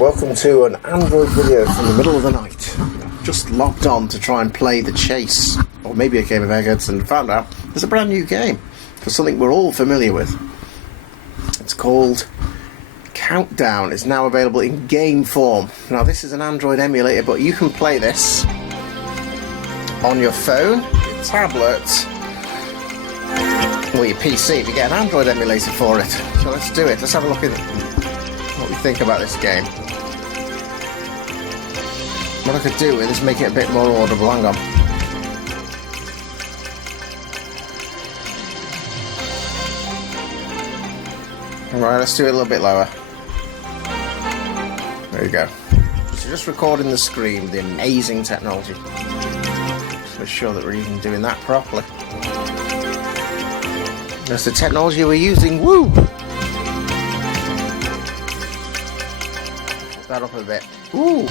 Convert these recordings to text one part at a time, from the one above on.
Welcome to an Android video from the middle of the night. Just logged on to try and play The Chase, or maybe a game of Eggheads, and found out there's a brand new game for something we're all familiar with. It's called Countdown. It's now available in game form. Now this is an Android emulator, but you can play this on your phone, your tablet, or your PC if you get an Android emulator for it. So let's do it. Let's have a look at what we think about this game. What I could do with is make it a bit more audible. Hang on. Alright, let's do it a little bit lower. There you go. So just recording the screen with the amazing technology. Just make sure that we're even doing that properly. That's the technology we're using. Woo! Put that up a bit. Ooh!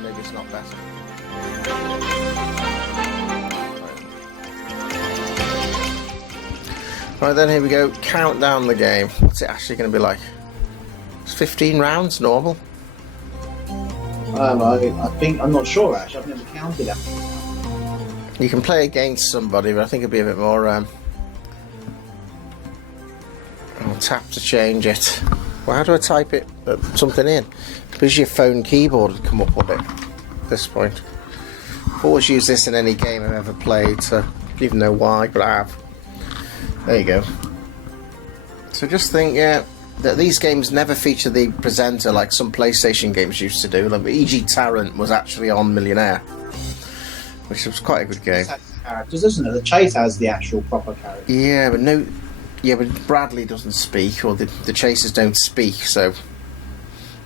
Maybe it's not better. Right then, here we go. Count down the game. What's it actually going to be like? It's 15 rounds, normal? I think, I'm not sure actually, I've never counted that. You can play against somebody, but I think it'd be a bit more, I'll tap to change it. Well, how do I type it, something in? Because your phone keyboard would come up on it at this point. I've always used this in any game I've ever played, so I don't even know why, but I have. There you go. So just think, yeah, that these games never feature the presenter like some PlayStation games used to do. Like E.G. Tarrant was actually on Millionaire, which was quite a good game. Characters, isn't it? The Chase has the actual proper character. Yeah, but no, yeah, but Bradley doesn't speak, or the chasers don't speak. So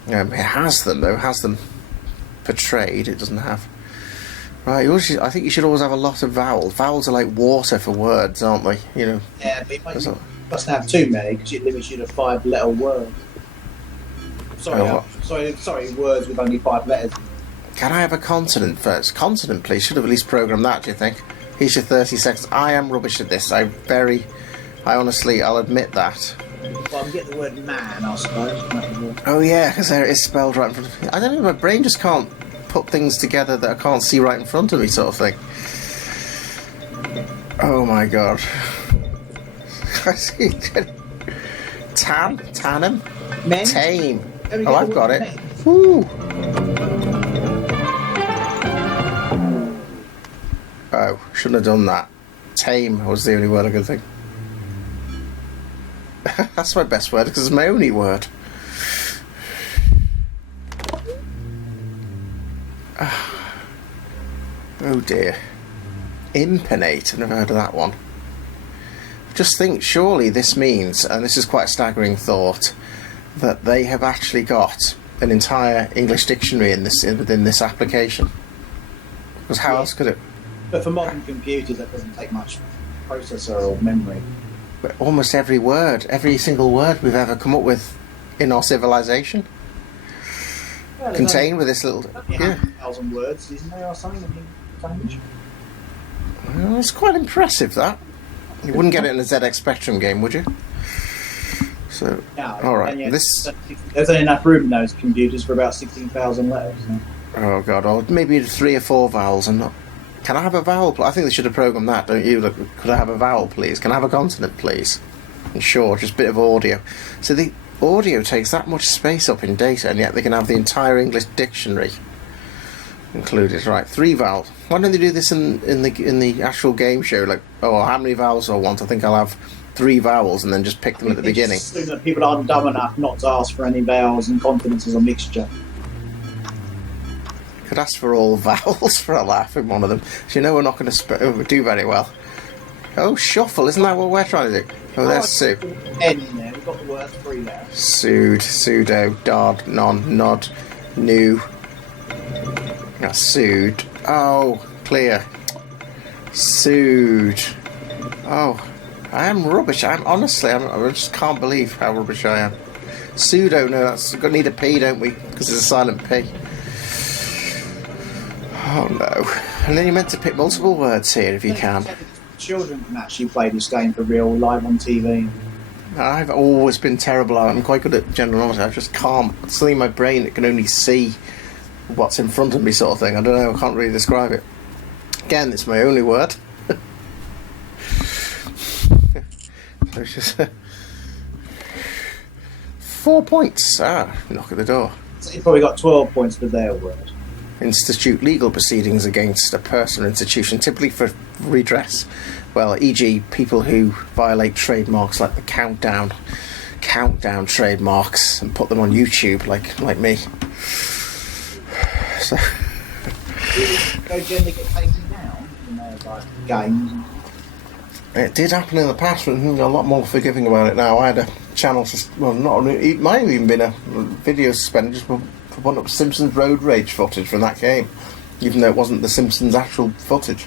it has them though. It has them portrayed. It doesn't have. Right, I think you should always have a lot of vowels. Vowels are like water for words, aren't they? You know. Yeah, but you mustn't have too many because it limits you to 5-letter words. Sorry, words with only 5 letters. Can I have a consonant first? Consonant, please. Should have at least programmed that, do you think? Here's your 30 seconds. I am rubbish at this. I honestly, I'll admit that. Well, I can get the word man, I suppose. Oh yeah, because there it is spelled right in front of me. I don't know, my brain just can't put things together that I can't see right in front of me, sort of thing. Oh my god. I see. Tannem? Men? Tame. Oh, I've got it. Woo! Oh, shouldn't have done that. Tame was the only word I could think. That's my best word because it's my only word. Oh dear. Impenate. I've never heard of that one. Just think, surely this means, and this is quite a staggering thought, that they have actually got an entire English dictionary within this application. Because how else could it? But for modern computers, that doesn't take much processor or memory. But almost every word, every single word we've ever come up with in our civilization, contained with this little. 1,000 words, isn't there, or something in the language? Well, it's quite impressive, that. You wouldn't get it in a ZX Spectrum game, would you? So, No, alright, there's only enough room in those computers for about 16,000 letters. So. Oh god, or maybe 3 or 4 vowels and not... Can I have a vowel? I think they should have programmed that, don't you? Look, could I have a vowel, please? Can I have a consonant, please? And sure, just a bit of audio. So the audio takes that much space up in data, and yet they can have the entire English dictionary included. Right, 3 vowels. Why don't they do this in the actual game show? Like, oh, how many vowels do I want? I think I'll have 3 vowels, and then just pick them at the beginning. Assume that people aren't dumb enough not to ask for any vowels and consonants as a mixture. Could ask for all vowels for a laugh in one of them. So you know we're not going to do very well. Oh, shuffle, isn't that what we're trying to do? Oh, there's Sue. N in there, we've got the word 3 there. Sued, pseudo, dod, non, nod, new. Not sued. Oh, clear. Sued. Oh, I am rubbish. I just can't believe how rubbish I am. Pseudo, no, that's going to need a P, don't we? Because it's a silent P. Oh no. And then you're meant to pick multiple words here if you can. Children can actually play this game for real, live on TV. I've always been terrible at it. I'm quite good at general knowledge. I just can't. It's something in my brain that can only see what's in front of me, sort of thing. I don't know. I can't really describe it. Again, it's my only word. So it's just 4 points. Knock at the door. So you probably got 12 points for their word. Institute legal proceedings against a person or institution, typically for redress. Well, e.g., people who violate trademarks like the countdown trademarks and put them on YouTube, like me. So. Go generally get taken down in their games. It did happen in the past, but I'm a lot more forgiving about it now. I had a channel, it might have even been a video suspended just for putting up Simpsons road rage footage from that game, even though it wasn't the Simpsons actual footage.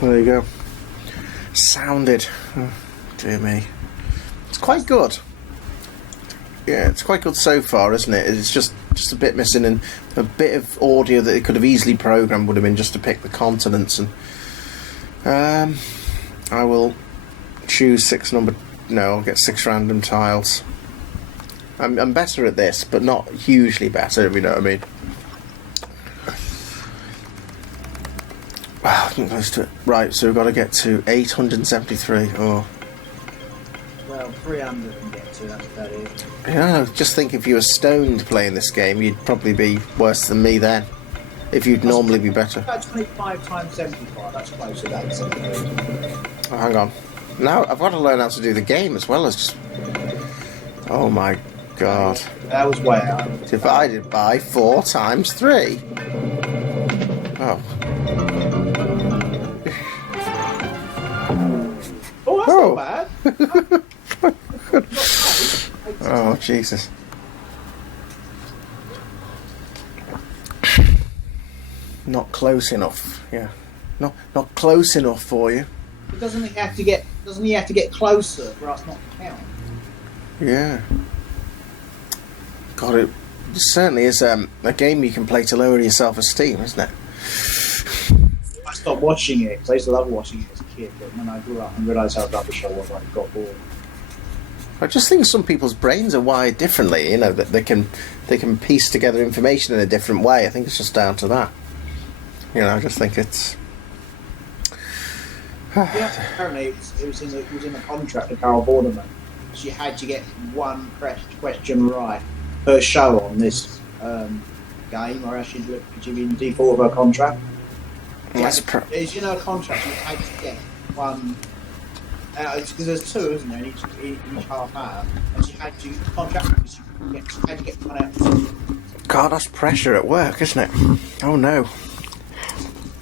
There you go. Sounded. Oh, dear me. It's quite good. Yeah, it's quite good so far, isn't it? It's just a bit missing, and a bit of audio that it could have easily programmed would have been just to pick the continents. And I will choose I'll get 6 random tiles. I'm better at this, but not hugely better, if you know what I mean. Wow, I think close to it. Right, so we've got to get to 873. Oh. Well, 300 can get to, that's about it. Yeah, just think if you were stoned playing this game, you'd probably be worse than me then. If you'd normally be better. About 25 times 75, that's close to that. 73. Oh, hang on. Now I've got to learn how to do the game as well as just... Oh my god. That was way out. Divided by 4 times 3. Oh. Oh, that's not bad. Oh, Jesus. Not close enough. Yeah. Not close enough for you. But doesn't he have to get closer for us not to count? Yeah. God, it certainly is a game you can play to lower your self-esteem, isn't it? I stopped watching it because I used to love watching it as a kid, but when I grew up and realised how rubbish I was, I got bored. I just think some people's brains are wired differently, you know, that they can piece together information in a different way. I think it's just down to that. You know, I just think it's... Yeah, apparently it was in the contract of Carol Borderman. She had to get one question right per show on this game, or else she'd be in default of her contract. As you know, a contract, you had to get one. Because there's 2, isn't there, in each half hour, and she had to get one out. God, that's pressure at work, isn't it? Oh no.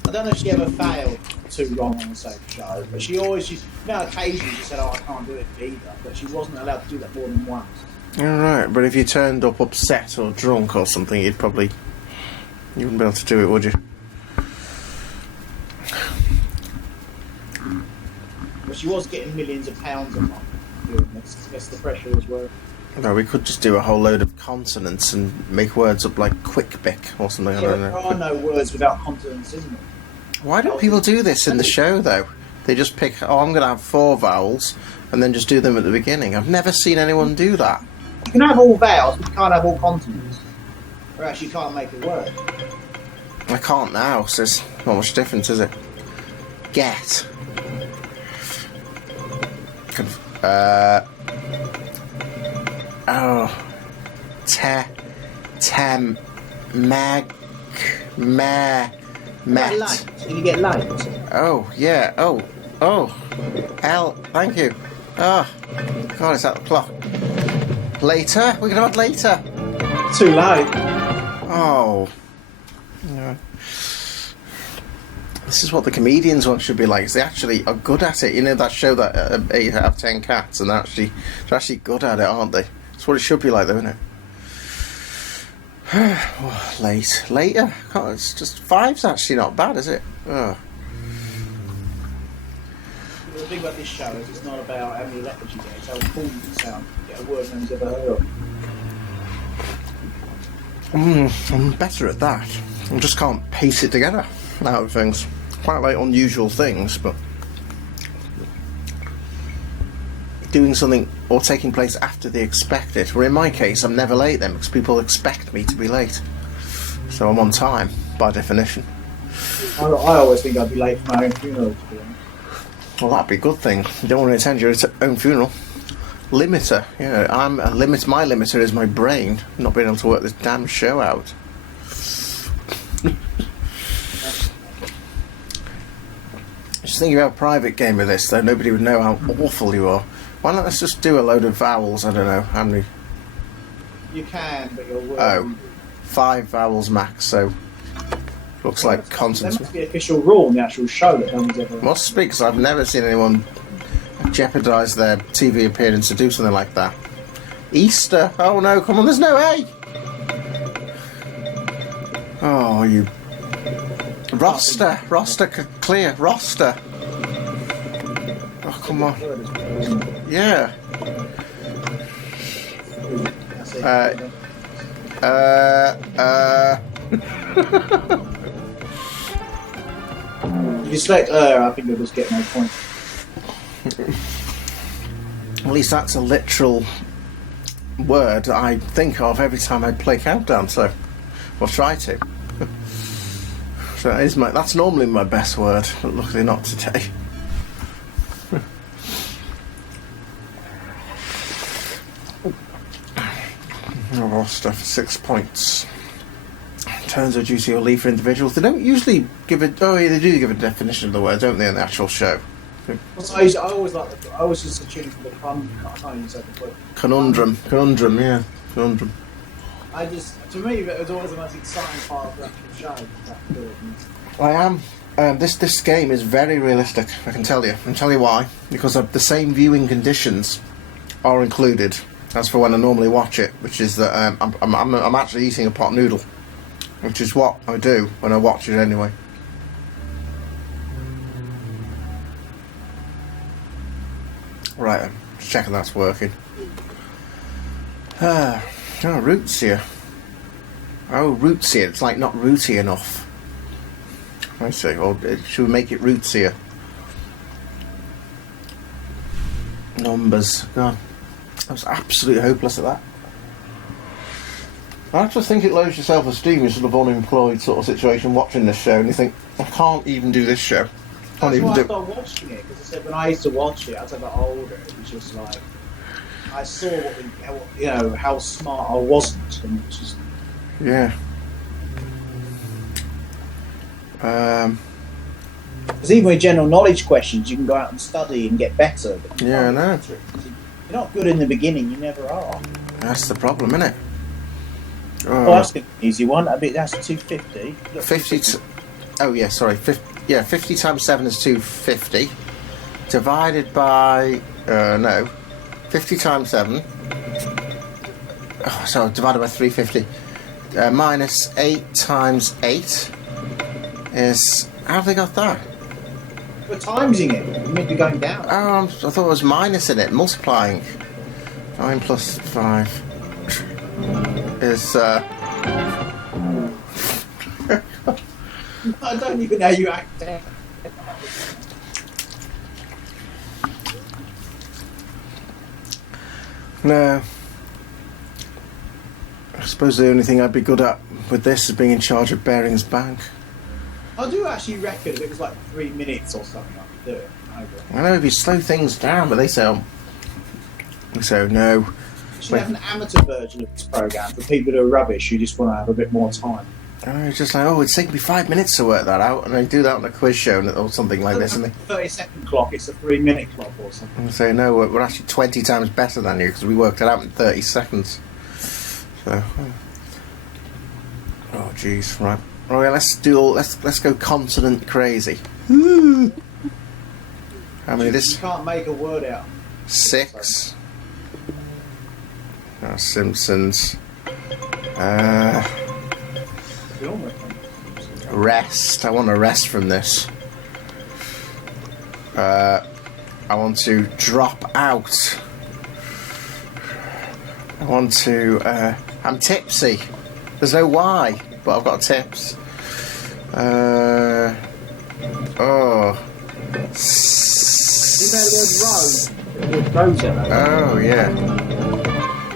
I don't know if she ever failed 2 wrong on the same show, but she always, occasionally she said, I can't do it either, but she wasn't allowed to do that more than once. Alright, but if you turned up upset or drunk or something, you wouldn't be able to do it, would you? But she was getting millions of pounds a month doing this. I guess the pressure was worth. No, we could just do a whole load of consonants and make words up like quick-bick or something. Yeah, I don't there know. are no words without consonants, isn't there? Why don't people do this in the show, though? They just pick, I'm going to have 4 vowels, and then just do them at the beginning. I've never seen anyone do that. You can have all vowels, but you can't have all consonants. Or else you can't make a word. I can't now, so there's not much difference, is it? Get. Met. Light. Can you get light? Oh, yeah. Thank you. Oh, God, is that the clock? Later? We're going to have later. Too late. Oh. No. This is what the comedians one should be like. They actually are good at it. You know that show that 8 out of 10 cats, and they're actually good at it, aren't they? That's what it should be like, though, isn't it? Later. God, it's just 5's actually not bad, is it? Oh. The thing about this show is it's not about how many letters you get, it's how cool you sound. You get a word no one's ever heard of. I'm better at that. I just can't piece it together out of things. Quite like unusual things, but doing something or taking place after they expect it. Where in my case, I'm never late then because people expect me to be late. So I'm on time, by definition. I always think I'd be late for my own funeral, to be honest. Well, that'd be a good thing. You don't want to attend your own funeral. Limiter. Yeah, I'm a limit. My limiter is my brain. Not being able to work this damn show out. Just thinking about a private game of this, though, nobody would know how awful you are. Why not let's just do a load of vowels? I don't know how many. You can, but you'll work. Oh, 5 vowels max. So looks like consonants. That must be the official rule in the actual show that no one's ever. Must be, because I've never seen anyone jeopardise their TV appearance to do something like that. Easter. Oh no! Come on, there's no A. Oh, you. Roster, clear, roster. Oh, come on. Yeah. If you select I think you'll just get no point. At least that's a literal word I think of every time I play Countdown, so I'll try to. So that's normally my best word, but luckily not today. Roster for 6 points. Turns are duty or leave for individuals. They don't usually give it. Oh, yeah, they do give a definition of the word, don't they, in the actual show? I always just tune for the Conundrum, yeah, conundrum. To me, it was always the most exciting part of the actual show. I am. This game is very realistic. I can tell you. I'll tell you why. Because the same viewing conditions are included as for when I normally watch it, which is that I'm actually eating a pot noodle, which is what I do when I watch it anyway. Right then, just checking that's working. Roots here. Oh, roots here. It's like not rooty enough. I see. Well, should we make it rootsier? Numbers. God, I was absolutely hopeless at that. I just think it lowers your self-esteem. You're sort of unemployed sort of situation watching this show, and you think, I can't even do this show. That's why I started watching it, because I said when I used to watch it, as I got older, it was just like I saw how smart I wasn't, and it was just yeah. Because even with general knowledge questions, you can go out and study and get better. But yeah, I know. You're not good in the beginning. You never are. That's the problem, isn't it? Oh, that's an easy one. That's 250. 50. Oh yeah, sorry. 50 times 7 is 250. Divided by 50 times 7. Oh, so divided by 350. Minus 8 times 8 is. How have they got that? We're timesing it. We're meant to be going down. Oh, I thought it was minus in it, multiplying. 9 plus 5 is. I don't even know how you act there. No. I suppose the only thing I'd be good at with this is being in charge of Baring's Bank. I do actually reckon if it was like 3 minutes or something, I could do it. I know if you slow things down, but they say no. You should have an amateur version of this program for people who are rubbish who just want to have a bit more time. It's just like, it's taking me 5 minutes to work that out, and I do that on a quiz show or something like this. And 30-second clock, it's a 3-minute clock or something. And say, no, we're actually 20 times better than you because we worked it out in 30 seconds. So, oh jeez, right. Oh yeah, let's go consonant crazy. How many this? You can't make a word out. 6. Simpsons. Rest. I want a rest from this. I want to drop out. I want to. I'm tipsy. There's no why, but I've got tips. You know the word rose? The word rose. Oh, yeah.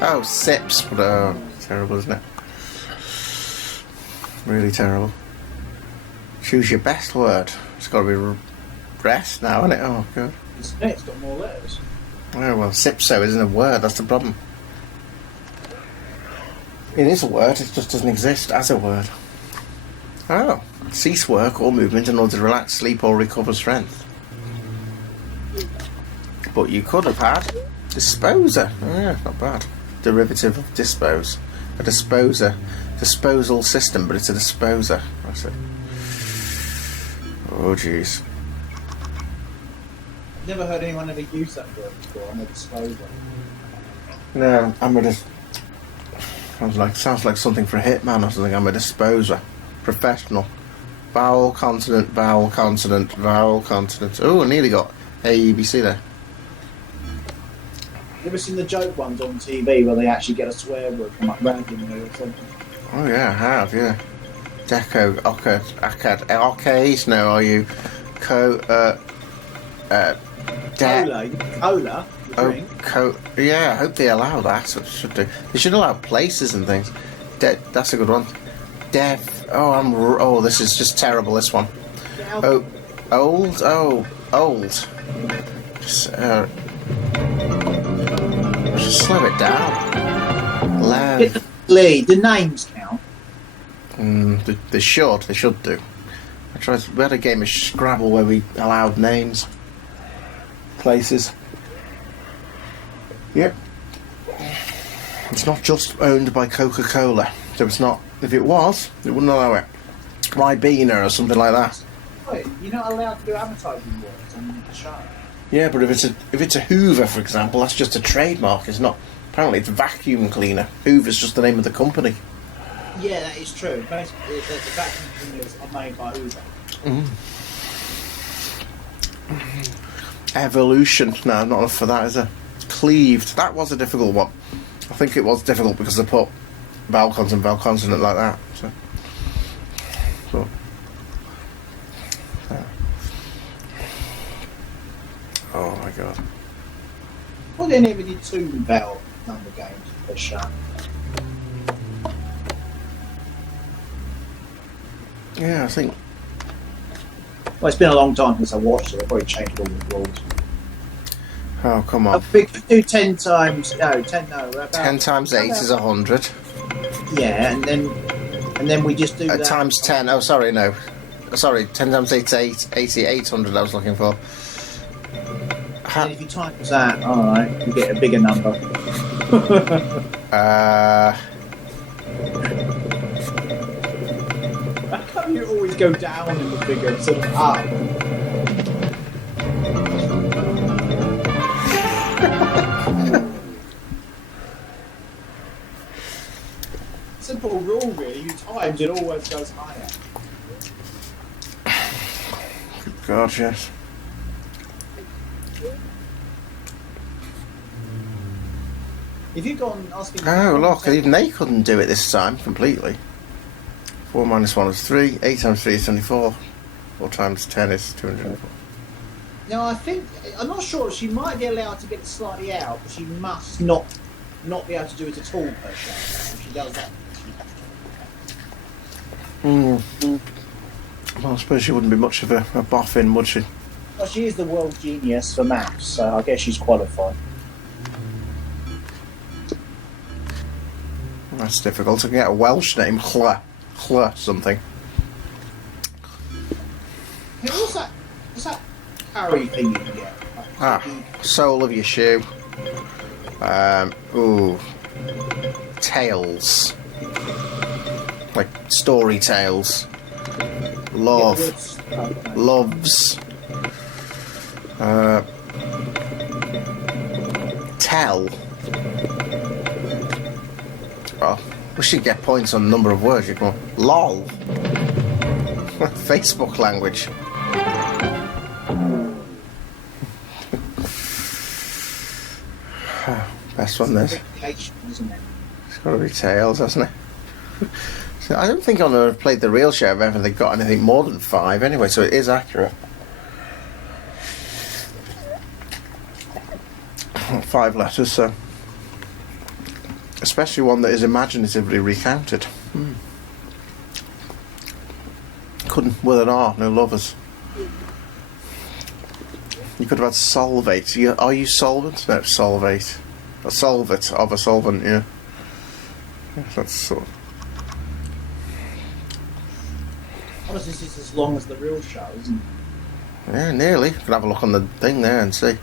Oh, sips. But, oh, terrible, isn't it? Really terrible. Choose your best word. It's got to be rest now, isn't it? Oh, God. It's got more letters. Oh, well, sipso isn't a word. That's the problem. It is a word. It just doesn't exist as a word. Oh. Cease work or movement in order to relax, sleep, or recover strength. But you could have had disposer. Oh, yeah, not bad. Derivative of dispose. A disposer. Disposal system, but it's a disposer. That's it. Oh, jeez. Never heard anyone ever use that word before. I'm a disposer. No, I'm a sounds like something for a hitman or something. I'm a disposer. Professional. Vowel, consonant, vowel, consonant, vowel, consonant. Oh, I nearly got AEBC there. You ever seen the joke ones on TV where they actually get a swear word come up randomly or something? Oh, yeah, I have, yeah. Deco, Akkad, arcade, no, are you? Cola, drink. Yeah, I hope they allow that. So should do. They should allow places and things. That's a good one. Oh, this is just terrible, this one. Oh, old. Just slow it down. The names count. They should do. We had a game of Scrabble where we allowed names. Places. Yep. It's not just owned by Coca-Cola. So it's not. If it was, it wouldn't allow it. Ribena or something like that. Wait, you're not allowed to do advertising words on the show. Yeah, but if it's a Hoover, for example, that's just a trademark. It's not. Apparently, it's vacuum cleaner. Hoover's just the name of the company. Yeah, that is true. Basically, the vacuum cleaners are made by Hoover. Evolution. No, not enough for that, is there? Cleaved. That was a difficult one. I think it was difficult because they put vowel consonant like that. So. Oh my god. Well, they never did 2 vowel number games per show. Yeah, I think. Well, it's been a long time since I watched it. I've probably changed all the rules. Oh, come on. We could do 10 times. No, 10. No, about 10 times 8 is 100. Yeah, and then we just do that. Times 10. Oh, sorry, no. Sorry, 10 times 8 is 800 I was looking for. And if you times that, alright, you get a bigger number. How come you always go down in the figure instead of up? Simple rule, really. You times, it always goes higher. Good God, yes. If you've gone asking... Oh, look, even they couldn't do it this time completely. 4 minus 1 is 3. 8 times 3 is 24. 4 times 10 is 204. No, I'm not sure. She might be allowed to get it slightly out, but she must not be able to do it at all per show. If she does that. Well, I suppose she wouldn't be much of a boffin, would she? Well, she is the world genius for maths, so I guess she's qualified. That's difficult. I can get a Welsh name, Chlw something. Hey, what's that Farrie thing you can get? Sole of your shoe. Tales. Like story tales. Love. Loves. Tell. Oh, we should get points on the number of words you can. LOL. Facebook language. Best one, this. It's got to be tails, hasn't it? So I don't think on I've played the real show I've ever got anything more than 5 anyway, so it is accurate. 5 letters, so especially one that is imaginatively recounted. Couldn't with an R, no lovers. You could have had solvate. Are you solvent? No, solvate. A solvent of a solvent, yeah. That's sort of... Honestly, this is as long as the real show, isn't it? Yeah, nearly. You can have a look on the thing there and see.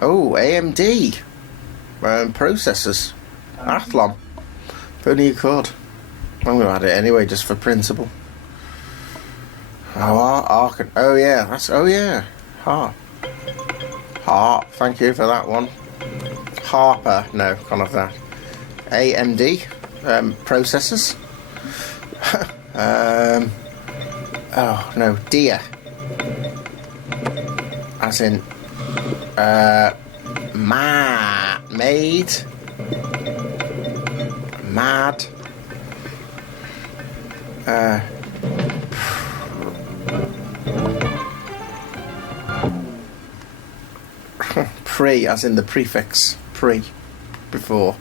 Oh, AMD processors. Athlon. If only you could. I'm going to add it anyway, just for principle. Oh, oh yeah, that's... Oh yeah. Harp. Thank you for that one. Harper. No, can't have that. AMD processors. Oh no, dear. As in made, mad, pre, as in the prefix pre, before.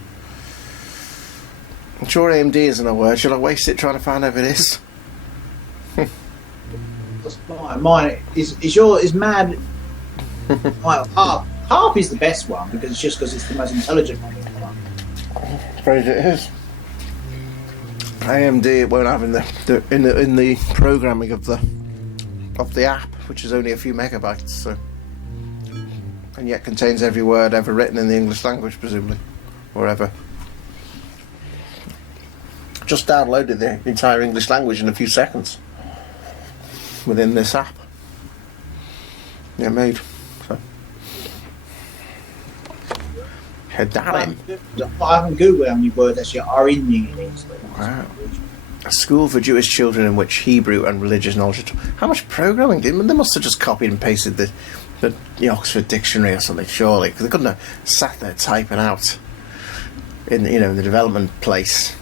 I'm sure AMD isn't a word. Shall I waste it trying to find out if it is? Mine is mad. Harp is the best one because it's the most intelligent one. I'm afraid it is. AMD it won't have in the programming of the app, which is only a few megabytes, so, and yet contains every word ever written in the English language, presumably, or ever. Just downloaded the entire English language in a few seconds within this app. Yeah, made. So. Darryl. I haven't googled how many words actually are in the English. Wow. A school for Jewish children in which Hebrew and religious knowledge. How much programming did they must have just copied and pasted the Oxford Dictionary or something, surely, because they couldn't have sat there typing out in the development place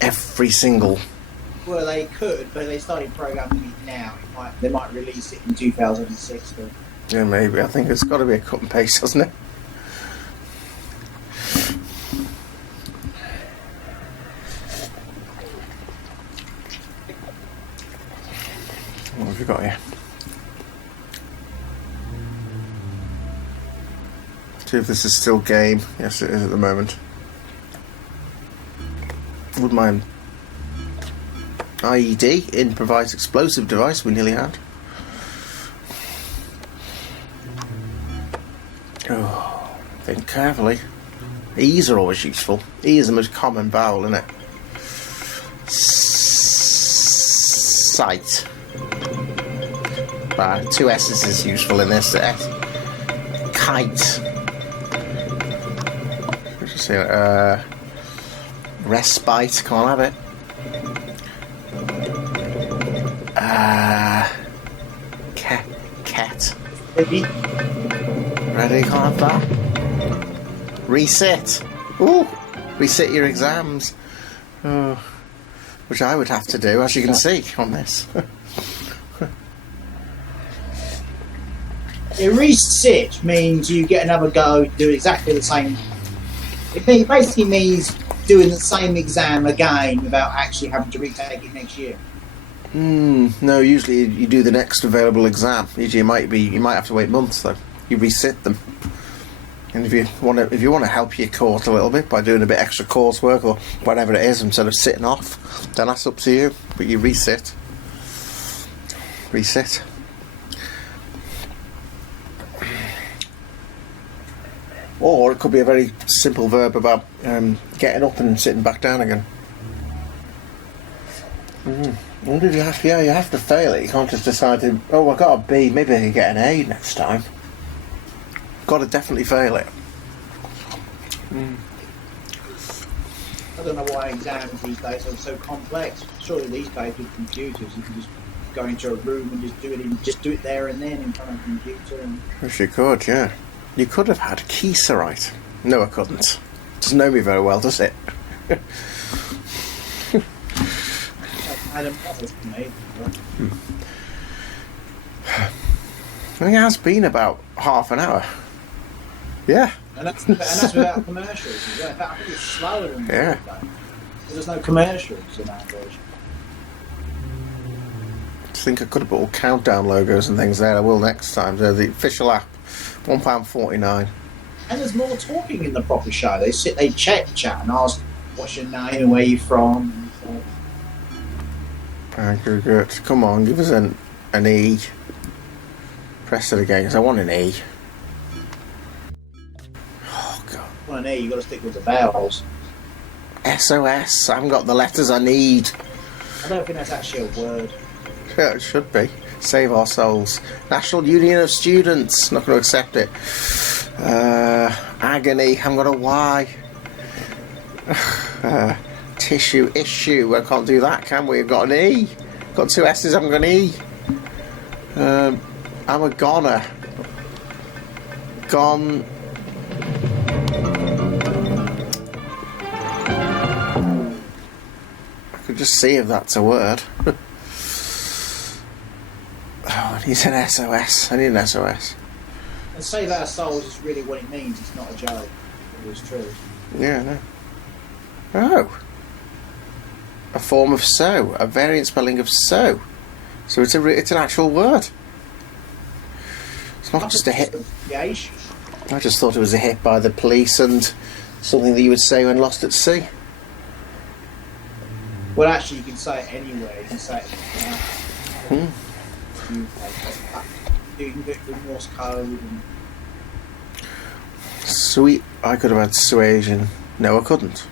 every single. Well, they could, but they started programming it now. They might release it in 2006. But... Yeah, maybe. I think it's got to be a cut and paste, hasn't it? What have you got here? See if this is still game. Yes, it is at the moment. Wouldn't mind. IED, improvised explosive device, we nearly had. Oh, think carefully. E's are always useful. E is the most common vowel, isn't it? Sight. Right, 2 S's is useful in this. Kite. Let's just say, respite, can't have it. Cat. Ready? Ready, can't have that. Resit. Ooh, resit your exams. Oh, which I would have to do, as you can see on this. Resit means you get another go, do exactly the same. It basically means doing the same exam again without actually having to retake it next year. No, usually you do the next available exam. Usually you might have to wait months though. You resit them. And if you want to help your course a little bit by doing a bit extra coursework or whatever it is instead of sitting off, then that's up to you. But you resit. Or it could be a very simple verb about getting up and sitting back down again. I wonder if you have to fail it. You can't just decide to, I got a B, maybe I can get an A next time. Got to definitely fail it. I don't know why exams these days are so complex. Surely these days with computers, you can just go into a room and just do it there and then in front of a computer. And... Wish you could, yeah. You could have had Keyserite. No, I couldn't. Doesn't know me very well, does it? Adam Office made. think it has been about half an hour. Yeah. And that's without commercials. In fact, I think it's slower than Yeah. There's no commercials in that version. I think I could have put all countdown logos and things there. I will next time. So the official app, £1.49. And there's more talking in the proper show. They chat and ask, what's your name and where you from? Aggregate. Come on, give us an E. Press it again, because I want an E. Oh, God. Well, an E, you've got to stick with the vowels. SOS. I haven't got the letters I need. I don't think that's actually a word. Yeah, it should be. Save our souls. National Union of Students. Not going to accept it. Agony. I haven't got a Y. Tissue. Issue. I can't do that, can we? I've got an E. Got two S's. I haven't got an E. I'm a goner. Gone. I could just see if that's a word. Oh, I need an SOS. I need an SOS. And save our souls is really what it means. It's not a joke. It was true. Yeah, no. Oh. A form of so. A variant spelling of so. So it's an actual word. It's not just a hit. I just thought it was a hit by the police and something that you would say when lost at sea. Well, actually, you can say it anywhere. You can say it. You can do it with Morse code. And... Sweet. I could have had suasion. No, I couldn't.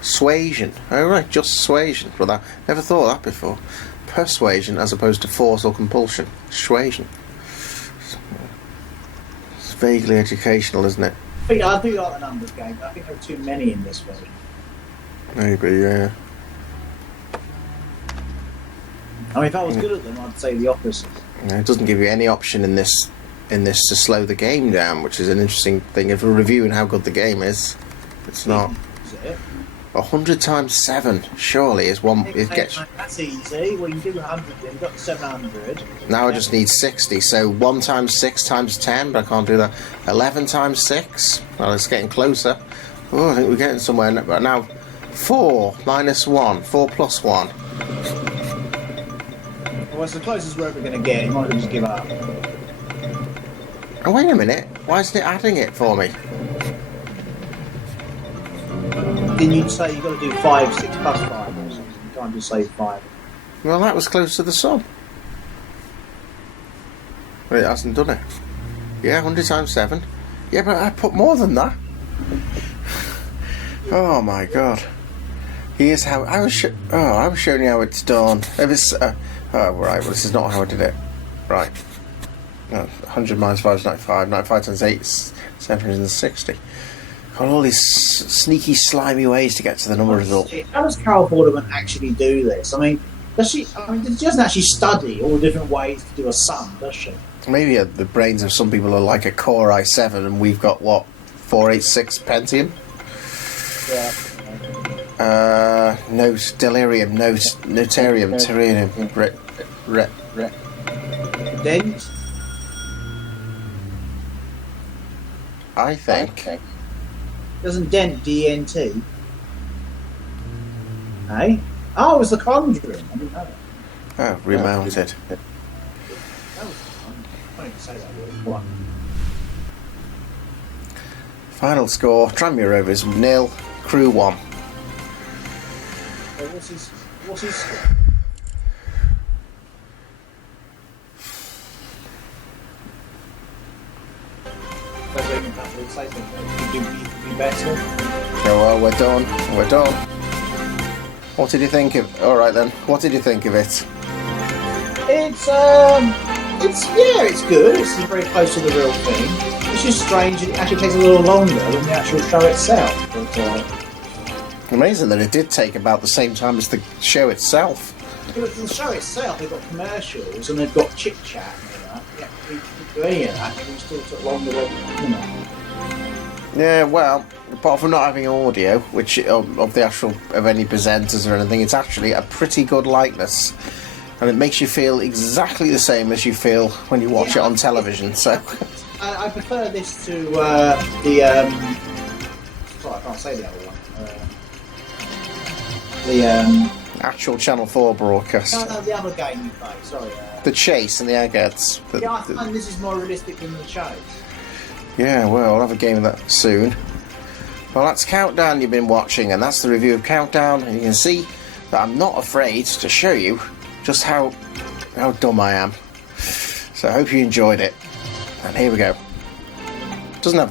Suasion. Oh, right, just suasion. Well, I never thought of that before. Persuasion as opposed to force or compulsion. Suasion. It's vaguely educational, isn't it? I do like the numbers game, but I think there are too many in this version. Maybe, yeah. I mean, if I was good at them, I'd say the opposite. It doesn't give you any option in this to slow the game down, which is an interesting thing. If we're reviewing how good the game is, it's not. Is it? 100 times 7 surely is one. It gets. That's easy. Well, you can do 100. Then you've got 700. Now I just need 60. So 1 times 6 times 10, but I can't do that. 11 times 6. Well, it's getting closer. Oh, I think we're getting somewhere now. 4 minus 1. 4 plus 1. Well, it's the closest we're ever going to get. You might as well just give up. Oh, wait a minute. Why isn't it adding it for me? Then you'd say you've got to do 5, 6 plus 5 or something. You can't just say 5. Well, that was close to the sum. But it hasn't done it. Yeah, 100 times 7. Yeah, but I put more than that. Oh my god. Here's how I was showing you how it's done. If it's oh right, well this is not how I did it. Right. No, 100 minus 5 is 95. 95 times 8 is 760. Got all these sneaky, slimy ways to get to the number result. How does Carol Vorderman actually do this? I mean, she doesn't actually study all the different ways to do a sum, does she? Maybe the brains of some people are like a Core i7 and we've got, what, 486 Pentium? Yeah. Delirium, Notarium, Terrarium, Dent? I think. Doesn't Dent DNT? Hey? Oh, it was the Conundrum. I didn't know that. Oh, remounted. That was fun. I can't even say that word. What? Final score, Tranmere Rovers 0, Crew 1. So what's his score? Say something. You could be better. Oh, well, we're done. What did you think of? All right then. What did you think of it? It's good. It's very close to the real thing. It's just strange. It actually takes a little longer than the actual show itself. But, amazing that it did take about the same time as the show itself. But the show itself, they've got commercials and they've got chit chat. We do any of that, and we still took longer than. Yeah, well, apart from not having audio, which of the actual of any presenters or anything, it's actually a pretty good likeness. and it makes you feel exactly the same as you feel when you watch it on television. So I prefer this to sorry, I can't say the other one. actual Channel 4 broadcast. No, the other game you play. Sorry. The Chase and the Eggheads. Yeah, I find this is more realistic than the Chase. Yeah, well, I'll have a game of that soon. Well, that's Countdown you've been watching, and that's the review of Countdown, and you can see that I'm not afraid to show you just how dumb I am. So I hope you enjoyed it. And here we go. Doesn't have